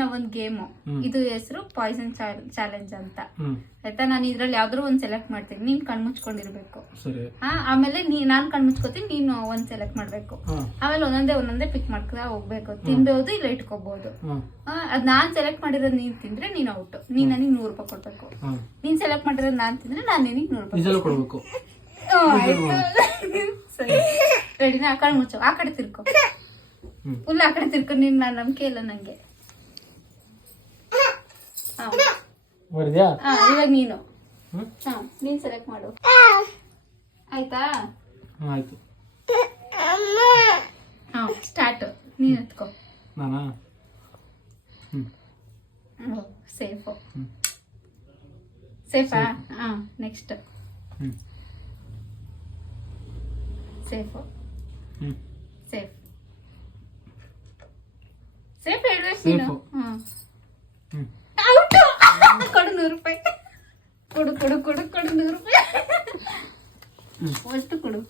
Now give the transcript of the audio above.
ನಾವೊಂದ್ game, ಇದು ಹೆಸರು Poisson challenge ಅಂತ ಆಯ್ತಾ. ನಾನು ಇದ್ರಲ್ಲಿ ಯಾವ್ದಾದ್ರು ಒಂದ್ ಸೆಲೆಕ್ಟ್ ಮಾಡ್ತೀನಿ, ನೀನ್ ಕಣ್ ಮುಚ್ಕೊಂಡಿರ್ಬೇಕು. ಆಮೇಲೆ ನಾನ್ ಕಣ್ ಮುಚ್ಕೋತೀನಿ, ನೀನು ಒಂದ್ ಸೆಲೆಕ್ಟ್ ಮಾಡ್ಬೇಕು. ಆಮೇಲೆ ಒಂದೊಂದೇ ಪಿಕ್ ಮಾಡ್ಕೊ ಹೋಗ್ಬೇಕು. ತಿನ್ಬಹುದು ಇಲ್ಲ ಇಟ್ಕೋಬಹುದು. ಅದ್ ನಾನ್ ಸೆಲೆಕ್ಟ್ ಮಾಡಿರೋದ್ ನೀನ್ ತಿಂದ್ರೆ ನೀನ್ ಔಟ್. ನೀನ್ ನನಗ್ 100 ರೂಪಾಯಿ ಕೊಡ್ಬೇಕು. ನೀನ್ ಸೆಲೆಕ್ಟ್ ಮಾಡಿರೋದ್ ನಾನ್ ತಿಂದ್ರೆ ನಾನ್ ನಿನಗ್ 100 ರೂಪಾಯಿ ಕೊಡ್ಬೇಕು. ಸರಿ ರೆಡಿನಾ? ಕಣ್ ಮುಚ್ಚು, ಆ ಕಡೆ ತಿರ್ಕೊ, ಫುಲ್ ಆ ಕಡೆ ತಿರ್ಕೊ. ನೀನ್ ನಾನ್ ನಂಬಿಕೆ ಇಲ್ಲ ನಂಗೆ. ಇವಾಗ ನೀನು ನೀನ್ ಸೆಲೆಕ್ಟ್ ಮಾಡು. ಆಯ್ತಾ? ಆಯ್ತು. ಸ್ಟಾರ್ಟ್. ನೀನ್ ಎತ್ಕೋ. ನಾನಾ? ಸೇಫು. ಸೇಫಾ? Next safe. ಸೇಫ್ ಸೇಫ್ ಹೇಳ್ಬೇಕು ನೀನು. ಔಟು. ಕೊಡು 100 ರೂಪಾಯಿ. ಕೊಡು 100 ರೂಪಾಯಿ. ಅಷ್ಟು ಕೊಡು.